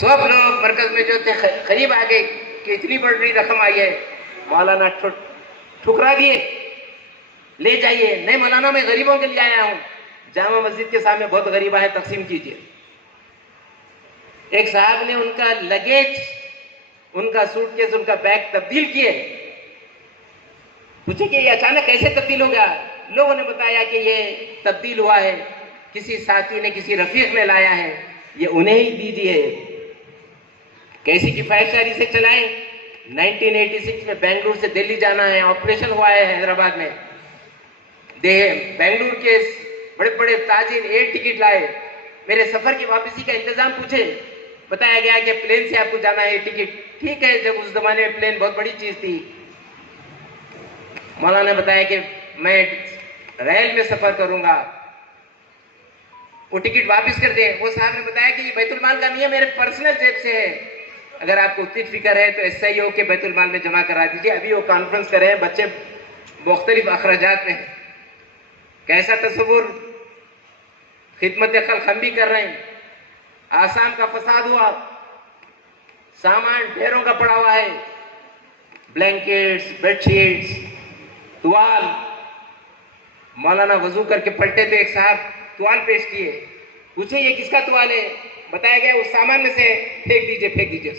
सब लोग मरकज में जो थे करीब आ गए कि इतनी बड़ी रकम आई है। मौलाना ठुकरा दिए, ले जाइए। नहीं मौलाना, मैं गरीबों के लिए आया हूं, जामा मस्जिद के सामने बहुत गरीब आए, तकसीम कीजिए। एक साहब ने उनका लगेज, उनका सूटकेस, उनका बैग तब्दील किए। पूछे कि ये अचानक कैसे तब्दील हो गया? लोगों ने बताया कि ये तब्दील हुआ है, किसी साथी ने, किसी रफीक ने लाया है, ये उन्हें ही दीजिए। कैसी किफायतशारी से चलाएं। 1986 में बेंगलुरु से दिल्ली जाना है, ऑपरेशन हुआ है हैदराबाद में। बेंगलुरु के बड़े बड़े ताजिर एयर टिकट लाए, मेरे सफर की वापसी का इंतजाम पूछे। बताया गया कि प्लेन से आपको जाना है, टिकट। ठीक है, जब उस जमाने में प्लेन बहुत बड़ी चीज थी। मौलाना ने बताया कि मैं रेल में सफर करूंगा, वो टिकट वापस कर दे। वो साहब ने बताया कि ये बैतुल माल का नहीं है, मेरे पर्सनल जेब से है। अगर आपको उतनी फिक्र है तो SIO के बैतुल माल में जमा करा दीजिए। अभी वो कॉन्फ्रेंस कर रहे हैं, बच्चे मुख्तलिफ अखराजात में। कैसा तस्वुर, खिदमत खल्क हम भी कर रहे हैं। आसाम का फसाद हुआ, सामान ढेरों का पड़ा हुआ है, ब्लैंकेट्स, बेडशीट्स, तुवाल। मौलाना वजू करके पलटे तो एक साहब तुवाल पेश किए। पूछे ये किसका तुवाल है? बताया गया उस सामान में से, फेंक दीजिए, फेंक दीजिए।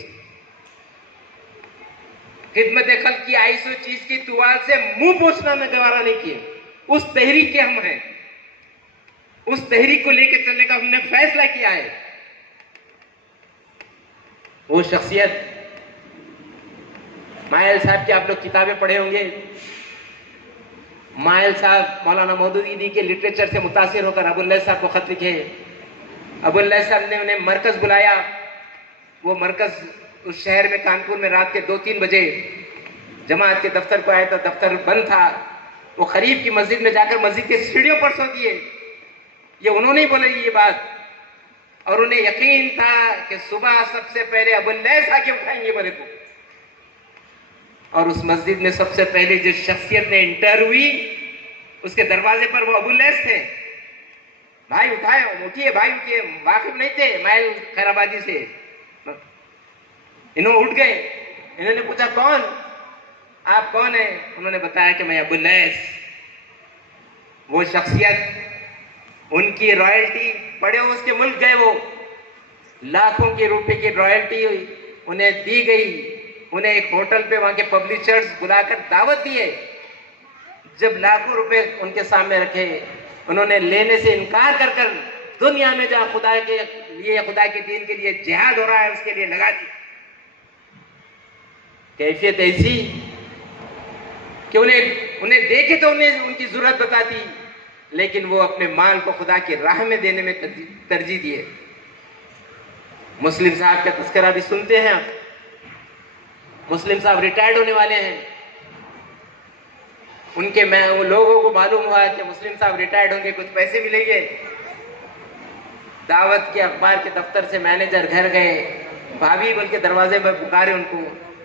खिदमत खल्क की आईसो चीज की तुवाल से मुंह पोंछना में गवारा नहीं किए। उस तहरीक के हम हैं, उस तहरीक को लेकर चलने का हमने फैसला किया है। वो शख्सियत, मायल साहब की आप लोग किताबें पढ़े होंगे। मायल साहब मौलाना मौदूदी के लिटरेचर से मुतासिर होकर अबुल लैथ साहब को खत लिखे। अबुल लैथ साहब ने उन्हें मरकज बुलाया। वो मरकज उस शहर में, कानपुर में, रात के 2-3 बजे जमात के दफ्तर को आया तो दफ्तर बंद था। वो करीब की मस्जिद में जाकर मस्जिद के सीढ़ियों पर सो दिए। ये उन्होंने ही बोली ये बात, और उन्हें यकीन था कि सुबह सबसे पहले अबुल लैथ आके उठाएंगे बड़े को। और उस मस्जिद में सबसे पहले जिस शख्सियत ने इंटर हुई, उसके दरवाजे पर वो अबुल लैथ थे। भाई उठाए, उठिए भाई, उठिए। वाकिफ नहीं थे माइल खैराबादी से। इन्होंने उठ गए। इन्होंने पूछा कौन, आप कौन है? उन्होंने बताया कि मैं अबुल लैथ। वो शख्सियत, उनकी रॉयल्टी, बड़े उसके मुल्क गए, वो लाखों के रुपए की रॉयल्टी उन्हें दी गई। उन्हें एक होटल पे वहां के पब्लिशर्स बुलाकर दावत दिए। जब लाखों रुपए उनके सामने रखे, उन्होंने लेने से इनकार कर कर दुनिया में जहां खुदा के लिए, खुदा के दीन के लिए जिहाद हो रहा है, उसके लिए लगा दी। कैफियत ऐसी कि उन्हें देखे तो उन्हें उनकी जरूरत बताती, लेकिन वो अपने माल को खुदा की राह में देने में तरजीह दिए। मुस्लिम साहब का तस्करा भी सुनते हैं आप। मुस्लिम साहब रिटायर्ड होने वाले हैं। उनके वो लोगों को मालूम हुआ कि मुस्लिम साहब रिटायर्ड होंगे, कुछ पैसे मिलेंगे। दावत के अखबार के दफ्तर से मैनेजर घर गए, भाभी बोल के दरवाजे में पुकारे उनको,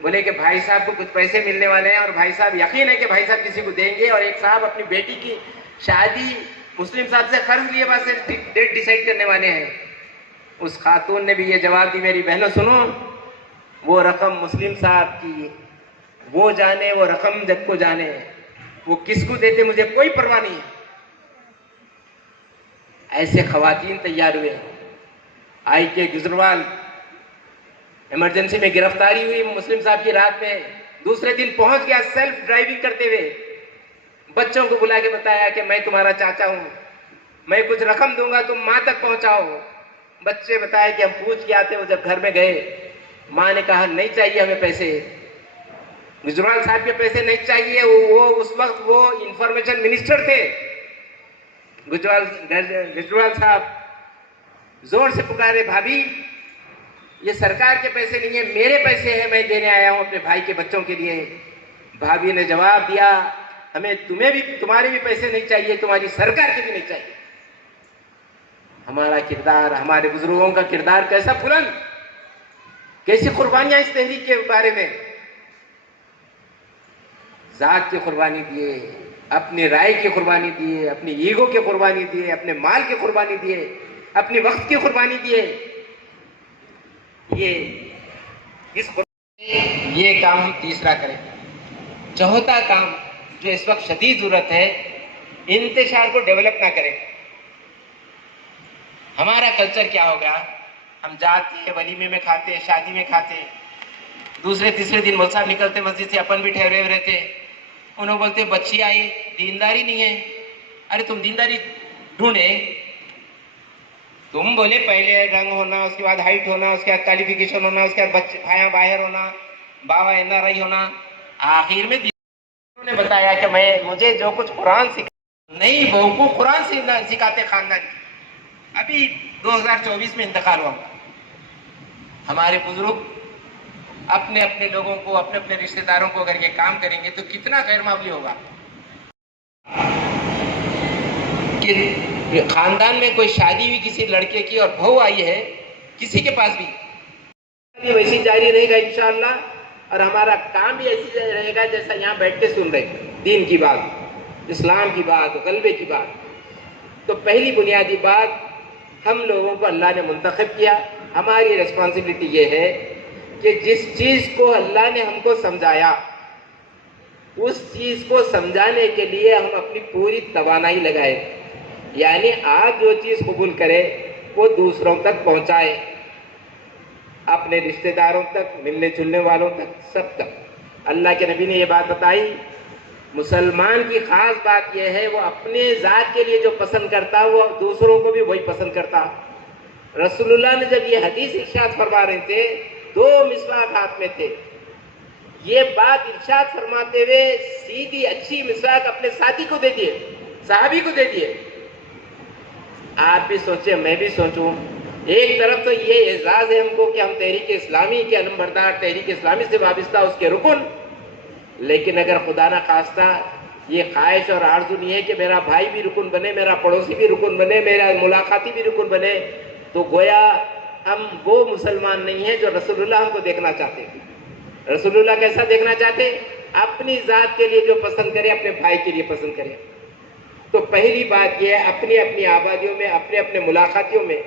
बोले कि भाई साहब को कुछ पैसे मिलने वाले हैं। और भाई साहब, यकीन है कि भाई साहब किसी को देंगे। और एक साहब अपनी बेटी की शादी मुस्लिम साहब से कर्ज लिए बाद से डेट डिसाइड करने वाले हैं। उस खातून ने भी ये जवाब दी, मेरी बहनों सुनो, वो रकम मुस्लिम साहब की, वो जाने, वो रकम जब को जाने, वो किसको देते मुझे कोई परवाह नहीं है। ऐसे खवातीन तैयार हुए। IK गुजरवाल, इमरजेंसी में गिरफ्तारी हुई मुस्लिम साहब की रात में। दूसरे दिन पहुंच गया सेल्फ ड्राइविंग करते हुए। बच्चों को बुला के बताया कि मैं तुम्हारा चाचा हूं, मैं कुछ रकम दूंगा, तुम मां तक पहुंचाओ। बच्चे बताए कि हम पूछ के आते हो। जब घर में गए, मां ने कहा नहीं चाहिए हमें पैसे, गुजराल साहब के पैसे नहीं चाहिए। वो उस वक्त वो इंफॉर्मेशन मिनिस्टर थे। गुजराल साहब जोर से पुकारे, भाभी ये सरकार के पैसे नहीं है, मेरे पैसे हैं, मैं देने आया हूं अपने भाई के बच्चों के लिए। भाभी ने जवाब दिया, हमें तुम्हें भी, तुम्हारे भी पैसे नहीं चाहिए, तुम्हारी सरकार के भी नहीं चाहिए। हमारा किरदार, हमारे बुजुर्गों का किरदार कैसा बुलंद, कैसी कुर्बानियां इस तहरीक के बारे में। जात की कुर्बानी दिए, अपनी राय की कुर्बानी दिए, अपनी ईगो की कुर्बानी दिए, अपने माल की कुर्बानी दिए, अपनी वक्त की कुर्बानी दिए। ये इस ये काम हम तीसरा करें। चौथा काम जो इस वक्त शदीद जरूरत है, इंतशार को डेवलप ना करें। हमारा कल्चर क्या हो गया, हम जाते वलीमे में खाते, शादी में खाते, दूसरे तीसरे दिन मौलवी साहब निकलते मस्जिद से, अपन भी ठहरे हुए रहते, उन्होंने बोलते बच्ची आई, दीनदारी नहीं है। अरे तुम दीनदारी ढूंढे, तुम बोले पहले रंग होना, उसके बाद हाइट होना, उसके बाद क्वालिफिकेशन होना, उसके बाद बच्चे भाया बाहर होना, बाबा NRI होना, आखिर में ने बताया कि मुझे जो कुछ कुरान सिखा नहीं, बहू को कुरान सिखाते खानदान की। अभी 2024 में इंतकाल हुआ। हमारे बुजुर्ग अपने अपने लोगों को, अपने अपने रिश्तेदारों को अगर ये काम करेंगे तो कितना गैर मामूली होगा कि खानदान में कोई शादी हुई किसी लड़के की और बहू आई है किसी के पास भी, वैसी जारी रहेगा इंशाअल्लाह। और हमारा काम भी ऐसी रहेगा जैसा यहाँ बैठ के सुन रहे, दीन की बात, इस्लाम की बात, गलबे की बात। तो पहली बुनियादी बात, हम लोगों को अल्लाह ने मुंतखब किया। हमारी रिस्पॉन्सिबिलिटी ये है कि जिस चीज को अल्लाह ने हमको समझाया, उस चीज को समझाने के लिए हम अपनी पूरी तवानाई लगाए। यानी आप जो चीज कबूल करें वो दूसरों तक पहुंचाए, अपने रिश्तेदारों तक, मिलने जुलने वालों तक, सब तक। अल्लाह के नबी ने ये बात बताई, मुसलमान की खास बात यह है वो अपने जात के लिए जो पसंद करता वो दूसरों को भी वही पसंद करता। रसूलुल्लाह ने जब ये हदीस इरशाद फरमा रहे थे, 2 मिसवाक हाथ में थे, ये बात इरशाद फरमाते हुए सीधी अच्छी मिसवाक अपने साथी को दे दिए, साहबी को दे दिए। आप भी सोचे, मैं भी सोचूं, एक तरफ तो ये एजाज है हमको कि हम तहरीक इस्लामी के अलमबरदार, तहरीक इस्लामी से वाबस्ता उसके रुकन, लेकिन अगर खुदा ना खास्ता ये ख्वाहिश और आरजू नहीं है कि मेरा भाई भी रुकन बने, मेरा पड़ोसी भी रुकन बने, मेरा मुलाकाती भी रुकन बने, तो गोया हम वो मुसलमान नहीं है जो रसूलुल्लाह हमको देखना चाहते। रसूलुल्लाह कैसा देखना चाहते? अपनी जात के लिए जो पसंद करे अपने भाई के लिए पसंद करे। तो पहली बात यह है, अपनी अपनी आबादियों में, अपने अपने मुलाकातियों में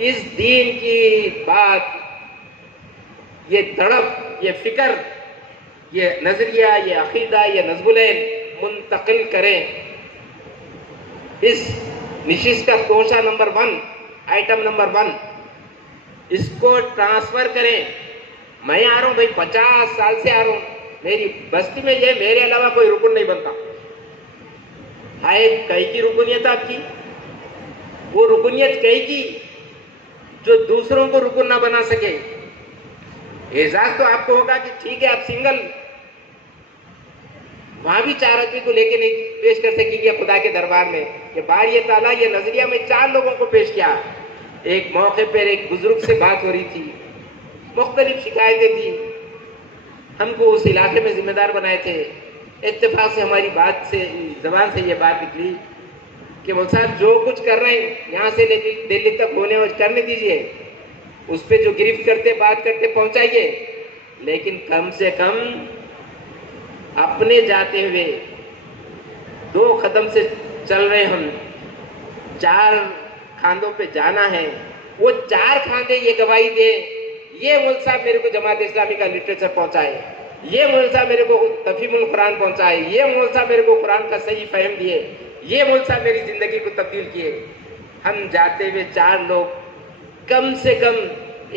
इस दीन की बात, ये तड़प, ये फिक्र, ये नजरिया, ये अकीदा, ये नज़्बुलैन मुंतकिल करें। इस निशिस्त का तोशा नंबर 1, आइटम नंबर 1, इसको ट्रांसफर करें। मैं आ रहा हूं भाई, 50 साल से आ रहा हूं, मेरी बस्ती में ये मेरे अलावा कोई रुकन नहीं बनता। हाय, कई की रुकनियत आपकी, वो रुकनियत कई की जो दूसरों को रुकन ना बना सके। एजाज तो आपको होगा कि ठीक है आप सिंगल, वहां भी 4 आदमी को लेके नहीं पेश कर सकेंगे खुदा के दरबार में कि बार ये ताला, ये नजरिया में 4 लोगों को पेश किया। एक मौके पर एक बुजुर्ग से बात हो रही थी, मुख्तलिफ शिकायतें थी, हमको उस इलाके में जिम्मेदार बनाए थे। इत्तेफाक से हमारी बात से, जबान से ये बात निकली कि मौलवी साहब जो कुछ कर रहे हैं यहाँ से दिल्ली तक होने और करने दीजिए, उस पर जो गिरफ्त करते, बात करते पहुंचाइए, लेकिन कम से कम अपने जाते हुए 2 कदम से चल रहे हम, 4 खांदों पे जाना है, वो 4 खांदे ये गवाही दे, ये मौलवी साहब मेरे को जमात इस्लामी का लिटरेचर पहुंचाए, ये मौलवी साहब मेरे को तफहीमुल कुरान पहुंचाए, ये मौलवी साहब मेरे को कुरान का सही फहम दिए, ये मौलवी साहब मेरी जिंदगी को तब्दील किए। हम जाते हुए 4 लोग, कम से कम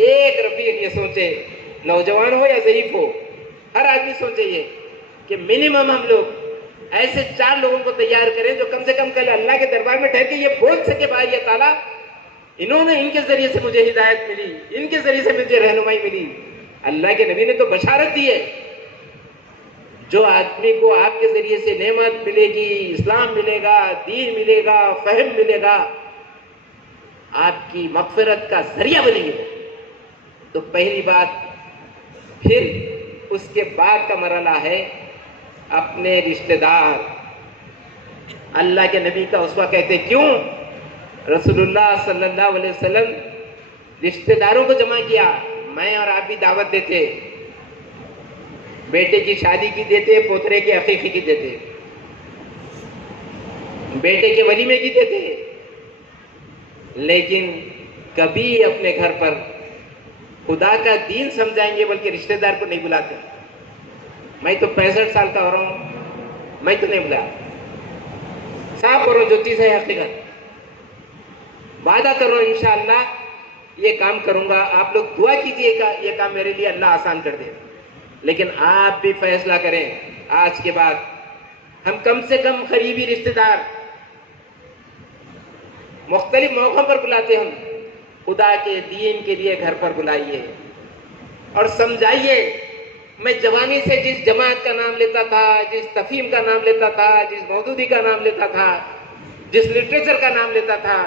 एक रफीक ये सोचे, नौजवान हो या ज़ईफ हो, हर आदमी सोचे ये कि मिनिमम हम लोग ऐसे 4 लोगों को तैयार करें जो कम से कम कल अल्लाह के दरबार में ठहर के ये बोल सके, भाई ये ताला, इन्होंने, इनके जरिए से मुझे हिदायत मिली, इनके जरिए से मुझे रहनुमाई मिली। अल्लाह के नबी ने तो बशारत दी है, जो आदमी को आपके जरिए से नेमत मिलेगी, इस्लाम मिलेगा, दीन मिलेगा, फहम मिलेगा, आपकी मगफिरत का जरिया बनेगी। तो पहली बात, फिर उसके बाद का मरला है अपने रिश्तेदार। अल्लाह के नबी का उसवा कहते क्यों? रसूलुल्लाह सल्लल्लाहु अलैहि वसल्लम रिश्तेदारों को जमा किया। मैं और आप भी दावत देते, बेटे की शादी की देते, पोतरे के अकीकी की देते, बेटे के वलीमे की देते, लेकिन कभी अपने घर पर खुदा का दीन समझाएंगे बल्कि रिश्तेदार को नहीं बुलाते। मैं तो 65 साल का हो रहा हूं, मैं तो नहीं बुलाया। साफ करो जो चीज है हकीकत, वादा करो इंशाअल्लाह ये काम करूंगा। आप लोग दुआ कीजिएगा ये काम मेरे लिए अल्लाह आसान कर दे। लेकिन आप भी फैसला करें आज के बाद, हम कम से कम करीबी रिश्तेदार मुख्तलिफ मौकों पर बुलाते, हम खुदा के दीन के लिए घर पर बुलाइए और समझाइए। मैं जवानी से जिस जमात का नाम लेता था, जिस तफहीम का नाम लेता था, जिस मौदूदी का नाम लेता था, जिस लिटरेचर का नाम लेता था,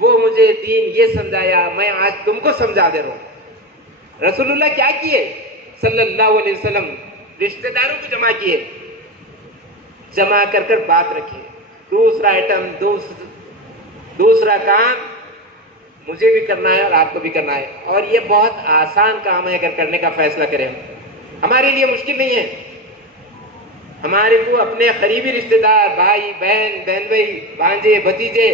वो मुझे दीन ये समझाया, मैं आज तुमको समझा दे रहा हूं। रसूलुल्लाह क्या किए सल्लल्लाहु अलैहि वसल्लम? रिश्तेदारों को जमा किए, जमा कर कर बात रखी। दूसरा आइटम, दूसरा काम मुझे भी करना है और आपको भी करना है। और ये बहुत आसान काम है अगर करने का फैसला करें। हमारे लिए मुश्किल नहीं है। हमारे को अपने करीबी रिश्तेदार, भाई बहन, बहन भाई, भांजे भतीजे,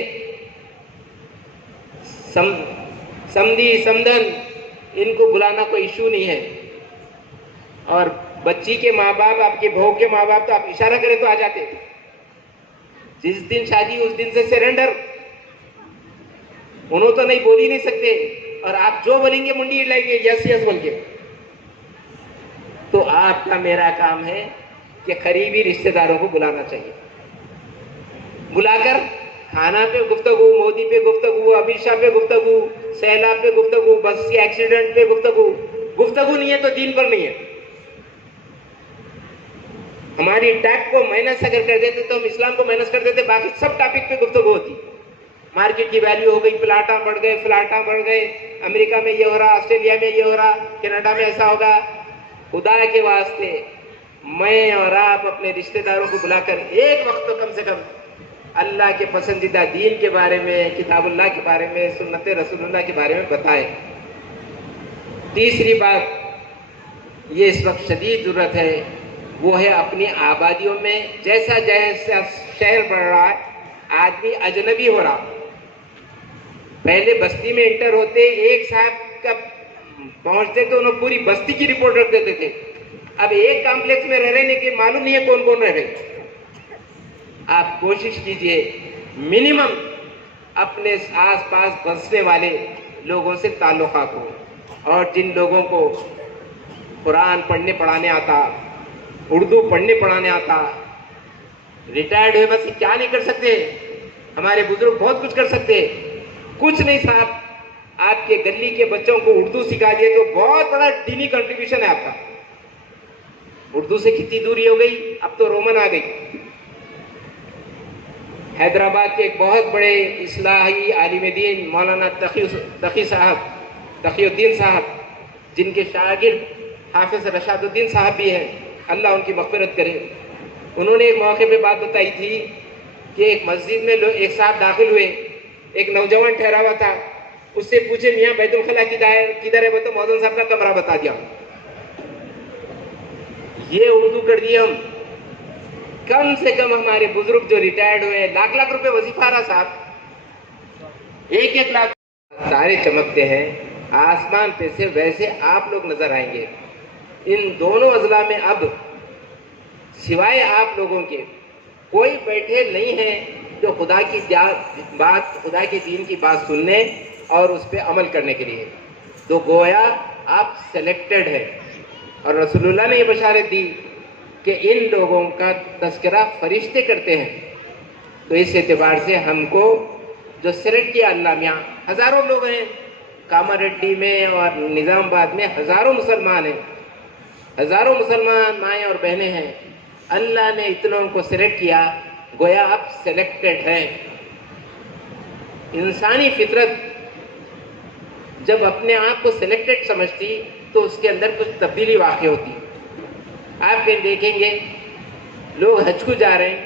समधी समधन, इनको बुलाना कोई इशू नहीं है। और बच्ची के माँ बाप, आपके बहू के माँ बाप तो आप इशारा करें तो आ जाते। जिस दिन शादी उस दिन से सरेंडर, उन्होंने तो नहीं बोल ही नहीं सकते, और आप जो बोलेंगे मुंडी हिलाएंगे यस यस बोल के। तो आपका मेरा काम है कि करीबी रिश्तेदारों को बुलाना चाहिए। बुलाकर खाना पे गुफ्तगू, मोदी पे गुफ्तगू, अमित शाह पे गुफ्तगू, सैलाब पे गुफ्तगू, बस के एक्सीडेंट पे गुफ्तगू नहीं है तो दीन पर नहीं है। हमारी टैग को माइनस अगर कर देते तो हम इस्लाम को माइनस कर देते, बाकी सब टॉपिक पे गुफ्तगू होती। मार्केट की वैल्यू हो गई, फ्लाटा बढ़ गए, अमेरिका में ये हो रहा, ऑस्ट्रेलिया में ये हो रहा, कनाडा में ऐसा होगा। खुदा के वास्ते मैं और आप अपने रिश्तेदारों को बुलाकर एक वक्त तो कम से कम अल्लाह के पसंदीदा दीन के बारे में, किताबुल्लाह के बारे में, सुन्नत रसूलुल्लाह के बारे में बताएं। तीसरी बात ये इस वक्त शदीद जरूरत है, वो है अपनी आबादियों में जैसा जैसा शहर बढ़ रहा है, आदमी अजनबी हो रहा। पहले बस्ती में इंटर होते, एक साहब का पहुंचते तो उन्होंने पूरी बस्ती की रिपोर्ट रख देते थे। अब एक कॉम्प्लेक्स में रह रहे लेकिन मालूम नहीं है कौन कौन रह रहे। आप कोशिश कीजिए मिनिमम अपने आसपास बसने वाले लोगों से ताल्लुकात हो, और जिन लोगों को कुरान पढ़ने पढ़ाने आता, उर्दू पढ़ने पढ़ाने आता, रिटायर्ड हुए बस क्या नहीं कर सकते। हमारे बुजुर्ग बहुत कुछ कर सकते, कुछ नहीं साहब। आपके गली के बच्चों को उर्दू सिखा दिए तो बहुत बड़ा दीनी कंट्रीब्यूशन है आपका। उर्दू से कितनी दूरी हो गई, अब तो रोमन आ गई। हैदराबाद के एक बहुत बड़े इस्लाही आलिम दीन मौलाना तकीउद्दीन साहब, जिनके शागिर्द हाफिज रशादुद्दीन साहब भी हैं, अल्लाह उनकी मग़फ़िरत करे। उन्होंने एक मौके पे बात बताई थी कि एक मस्जिद में एक साहब दाखिल हुए, एक नौजवान ठहरा हुआ था, उससे पूछे मियाँ बैतुल खला किधर है? वो तो मौज़न साहब का कमरा बता दिया। ये उर्दू कर दिए हम। कम से कम हमारे बुजुर्ग जो रिटायर्ड हुए, लाख लाख रुपए वजीफा रहा साहब, 1-1 लाख तारे चमकते हैं आसमान पे से, वैसे आप लोग नजर आएंगे। इन दोनों अजला में अब सिवाय आप लोगों के कोई बैठे नहीं है जो खुदा की बात, खुदा के दीन की बात सुनने और उस पर अमल करने के लिए। तो गोया आप सेलेक्टेड है, और रसूलुल्लाह ने ये बशारत दी कि इन लोगों का तस्करा फरिश्ते करते हैं। तो इस एतबार से हमको जो सेलेक्ट किया अल्लाह मियाँ, हजारों लोग हैं कामारेड्डी में और निज़ामाबाद में, हजारों मुसलमान हैं, हजारों मुसलमान माएँ और बहनें हैं। अल्लाह ने इतनों को सिलेक्ट किया, गोया आप सिलेक्टेड हैं। इंसानी फितरत जब अपने आप को सिलेक्टेड समझती तो उसके अंदर कुछ तब्दीली वाक़ई होती। आप कहीं देखेंगे लोग हज को जा रहे हैं,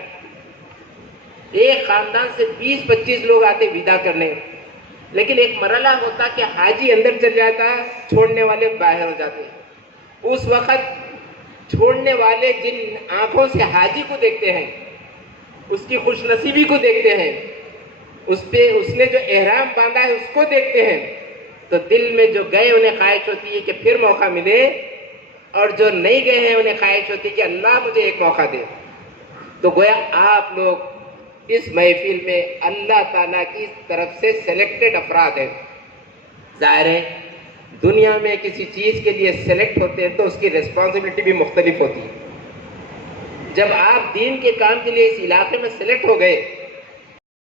एक खानदान से 20-25 लोग आते विदा करने, लेकिन एक मरला होता कि हाजी अंदर चल जाता, छोड़ने वाले बाहर हो जाते। उस वक्त छोड़ने वाले जिन आंखों से हाजी को देखते हैं, उसकी खुशनसीबी को देखते हैं, उस पे उसने जो एहराम बांधा है उसको देखते हैं, तो दिल में जो गए उन्हें ख्वाहिश होती है कि फिर मौका मिले, और जो नहीं गए हैं उन्हें ख्वाहिश होती है कि अल्लाह मुझे एक मौका दे। तो गोया आप लोग इस महफिल में अल्लाह ताला की तरफ से सेलेक्टेड अफराद हैं। जाहिर है दुनिया में किसी चीज़ के लिए सेलेक्ट होते हैं तो उसकी रिस्पॉन्सिबिलिटी भी मुख्तलिफ होती है। जब आप दीन के काम के लिए इस इलाके में सेलेक्ट हो गए